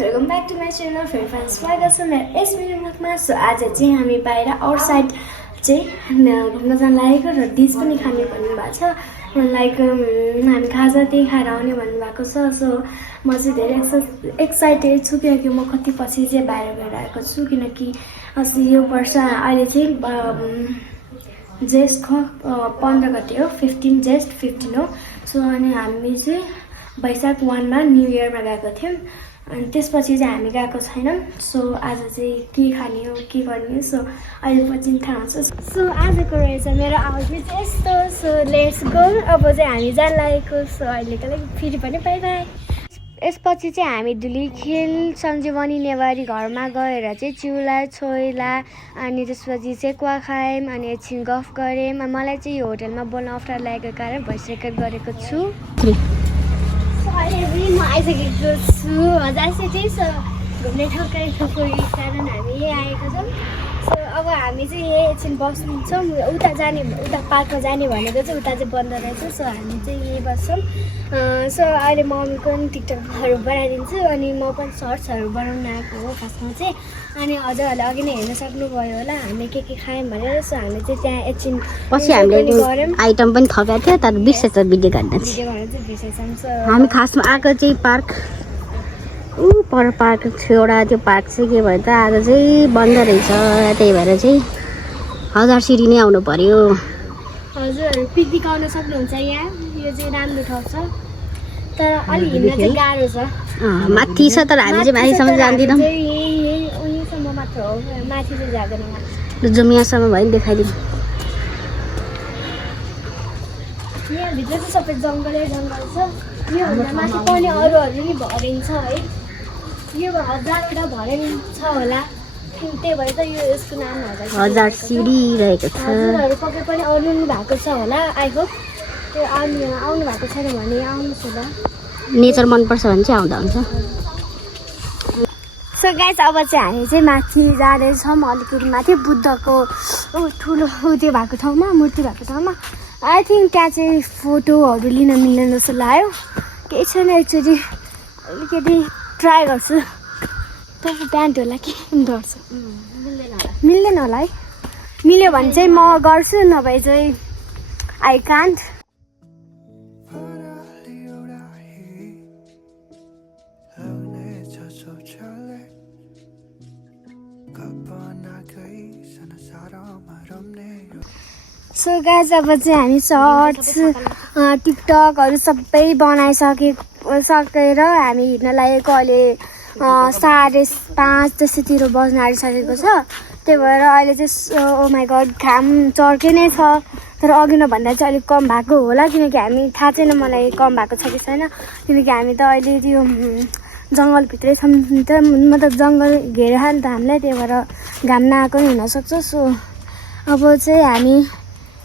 Welcome back to my channel. फेरि पनि स्वागत छ मेरो यस भिडियोमा। सो आज चाहिँ हामी बाहिर आउट साइड चाहिँ घुम्न जान लागेको र डिस पनि खाने भन्नुभएको छ। लाइक हामी खाजा त्यही खाएर आउने भन्नुभएको छ। सो म चाहिँ धेरै एक्साइटेड छु किनकि म कति पछि चाहिँ बाहिर गएर आएको छु। किनकि अस्ति यो वर्ष अहिले चाहिँ जेष्ठको 15 गते हो, 15 जेष्ठ 15 हो। सो अनि हामी चाहिँ वैशाख 1 मा न्यू इयरमा गएको थियौँ। अनि त्यसपछि चाहिँ हामी गएको छैनौँ। सो आज चाहिँ के खाने हो के गर्ने हो, सो अहिले पछि थाहा हुन्छ। सो आजको रहेछ मेरो आउटफिट चाहिँ यस्तो। So let's go. अब चाहिँ हामी जान लागेको। सो अहिलेको लागि फेरि पनि बाई बाई। यसपछि चाहिँ हामी धुलीखेल सञ्जीवनी नेवारी घरमा गएर चाहिँ चिउला छोइला अनि त्यसपछि चाहिँ क्वा खायौँ अनि एकछिन गफ गऱ्यौँ। मलाई चाहिँ यो होटलमा बोल्न अप्ठ्यारो लागेको कारण भोइस रेकर्ड गरेको छु। अहिले पनि म आइसकेको छु हजारसे चाहिँ। सो घुम्ने ठाउँको कारण हामी यही आएको छौँ। सो अब हामी चाहिँ यही एकछिन बस्छौँ। उता पार्कमा जाने भनेको चाहिँ उता चाहिँ बन्द रहेछ। सो हामी चाहिँ यहीँ बस्छौँ। सो अहिले मम्मीको पनि टिकटकहरू बनाइदिन्छु अनि म पनि सर्ट्सहरू बनाउन आएको हो खासमा चाहिँ। अनि हजुरहरूले अघि नै हेर्न सक्नुभयो होला हामी के खायौँ भनेर। सो हामी चाहिँ त्यहाँ एकछिन पछि हामीले गऱ्यौँ, आइटम पनि थपेको थियो तर बिर्सेछ भिडियो गर्न चाहिँ बिर्सेछौँ। सो हामी खासमा आएको चाहिँ पार्क पर पार्क थियो एउटा। त्यो पार्क चाहिँ के भयो त आज चाहिँ बन्द रहेछ, त्यही भएर चाहिँ 1000 सिडी नै आउनु पर्यो। हजुरहरू पिकनिक आउन सक्नुहुन्छ यहाँ। यो चाहिँ राम्रो ठाउँ छ तर अलि हिँड्न चाहिँ गाह्रो छ। माथि छ तर हामी चाहिँ माथिसम्म जान्दैनौँ। उनीसम्म मात्र हो, माथि चाहिँ जाँदैन। जाउँ यहाँसम्म भयो नि देखाइदिउँ। यहाँभित्र चाहिँ सबै जङ्गलै जङ्गल छ। योभन्दा माथि पनि अरूहरू नि भरिन्छ है। यो 1000वटा भरेन छ होला, त्यही भएर त यो यसको नाम 1000 सिडी रहेको छ। हजुरहरू पक्कै पनि आउनु भएको छ होला। आई होप त्यो आउनु भएको छैन भने आउनुहोस् होला। नेचर मनपर्छ भने चाहिँ आउँदा हुन्छ। सो गाइस अब चाहिँ हामी चाहिँ माथि जाँदैछौँ, अलिकति माथि बुद्धको ठुलो त्यो भएको ठाउँमा, मूर्ति भएको ठाउँमा। आई थिङ्क त्यहाँ चाहिँ फोटोहरू लिन मिल्दैन जस्तो लाग्यो। केही छैन, एकचोटि अलिकति ट्राई गर्छु। तर प्यान्ट होला कि डर्छु, मिल्दैन होला है। मिल्यो भने चाहिँ म गर्छु, नभए चाहिँ आई कान्ट। सो गाइस अब चाहिँ हामी सर्ट्स टिकटकहरू सबै बनाइसकेर हामी हिँड्न लागेको। अहिले 5:30 जस्तोतिर बज्न आँटिसकेको छ। त्यही भएर अहिले चाहिँ ओ माई गड घाम चर्के नै छ। तर अघि नभन्दा चाहिँ अलिक कम भएको होला किनकि हामी थाहा छैन मलाई कम भएको छ कि छैन। किनकि हामी त अहिले त्यो जङ्गलभित्रै छौँ नि त, मतलब जङ्गल घेरेर नि त हामीलाई, त्यही भएर घाम नआएको नि हुनसक्छ। सो अब चाहिँ हामी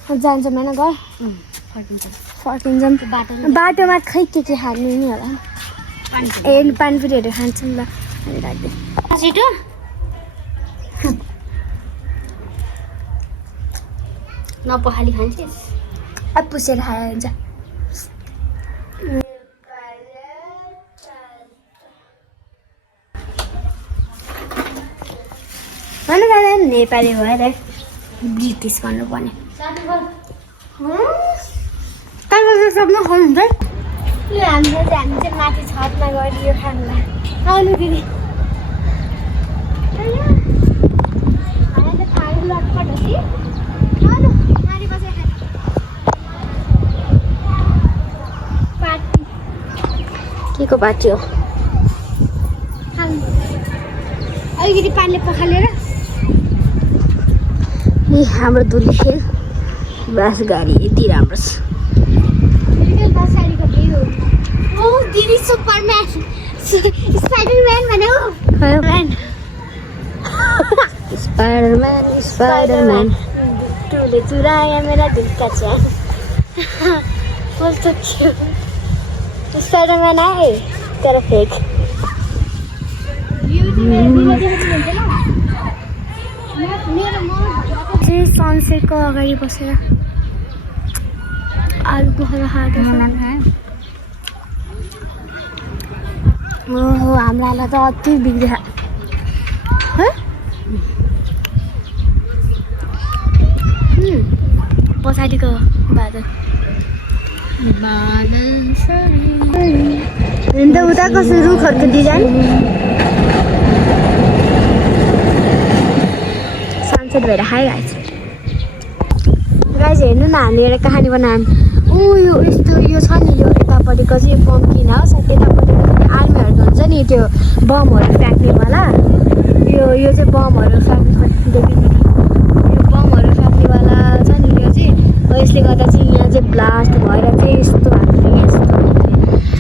जान्छौँ होइन घर फर्किन्छौँ। बाटोमा खै के खानु नि होला। पानीपुरीहरू खान्छौँ ल राख्दै छिटो। नपखाली खान्छस् पुसेर खाएर हुन्छ। नेपाली भएर ब्रिटिस भन्नुपर्ने सक्नु खानुहुन्छ। यो हामी चाहिँ माथि छतमा गएर यो खानुलाई आउनु दिदी। के को पार्टी हो? अलिकति पानीले पखालेर हाम्रो धुलीखेल बस गाडी यति राम्रो छ। दिदी सुपरम्यान स्पाइडरम्यान भन्यो। स्पाइडरम्यान तूले चुराया मेरा दिल का चैन। कस्तो क्यूट स्पाइडरम्यान आए तर फेक। सनसेटको अगाडि बसेर आलु पोखरा खाएको छ। ओहो हाम्रो आला त अति बिग्रिया पछाडिको बादल अन्त उता कसरी रुखहरूको डिजाइन सनसेट भएर हाई गाइज हेर्नु न हामी एउटा कहानी बनायौँ यो यस्तो यो छ नि यो यतापट्टिको चाहिँ पम्किन हो सायद यतापट्टिको आर्मीहरूको हुन्छ नि त्यो बमहरू फ्याँक्नेवाला यो चाहिँ बमहरू फ्याँक्ने यो बमहरू फ्याँक्नेवाला छ नि यो चाहिँ यसले गर्दा चाहिँ यहाँ चाहिँ ब्लास्ट भएर चाहिँ यस्तो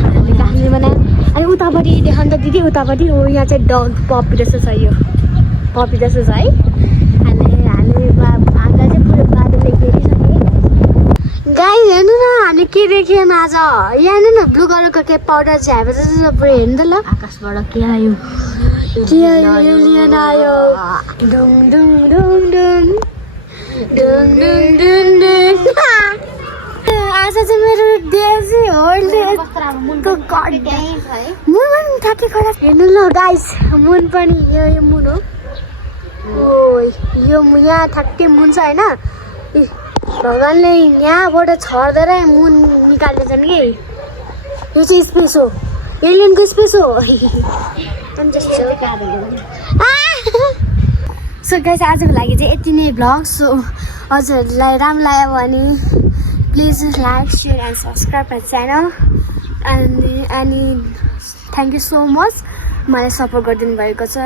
हामीले कहानी बनायौँ अनि उतापट्टि देखाउनु त दिदी उतापट्टि यहाँ चाहिँ डग पपी जस्तो छ यो पपी जस्तो छ है हामीलाई चाहिँ पुरो बादलले घेरिसक्यो गाई हेर्नु न हामीले के देख्यौँ आज यहाँ न ब्लू कलरको के पाउडर छ्याएको जस्तो पुरै हेर्नु त ल आकाशबाट के आयो एलियन आयो डुङ डुङ डुङ डुङ डुङ डुङ डुङ डुङ आज चाहिँ मेरो देशी मुन पनि ठ्याक्कै खराब हेर्नु ल गाइस मुन पनि यो मुन हो यो यहाँ ठ्याक्कै मुन छ होइन भगवान्ले यहाँबाट छर्देर मुन निकाल्दैछन् कि यो चाहिँ स्पेस हो एलियनको स्पेस हो सो गाइस आजको लागि चाहिँ यति नै भ्लग सो हजुरहरूलाई राम्रो लाग्यो भने please like share and subscribe my channel अनि थ्याङ्क यू सो मच मलाई सपोर्ट गरिदिनु भएको छ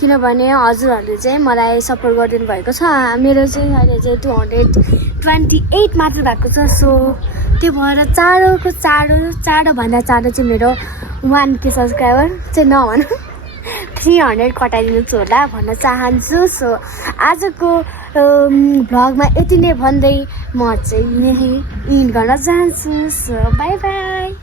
किनभने हजुरहरूले चाहिँ मलाई सपोर्ट गरिदिनु भएको छ मेरो चाहिँ अहिले चाहिँ 228 मात्र भएको छ सो त्यो भएर चाँडोभन्दा चाँडो चाहिँ मेरो 1K सब्सक्राइबर चाहिँ नभनौँ 300 कटाइदिनु होला भन्न चाहन्छु सो आजको भ्लगमा यति नै भन्दै म चाहिँ यहीँ इन्ड गर्न चाहन्छु सो बाई बाई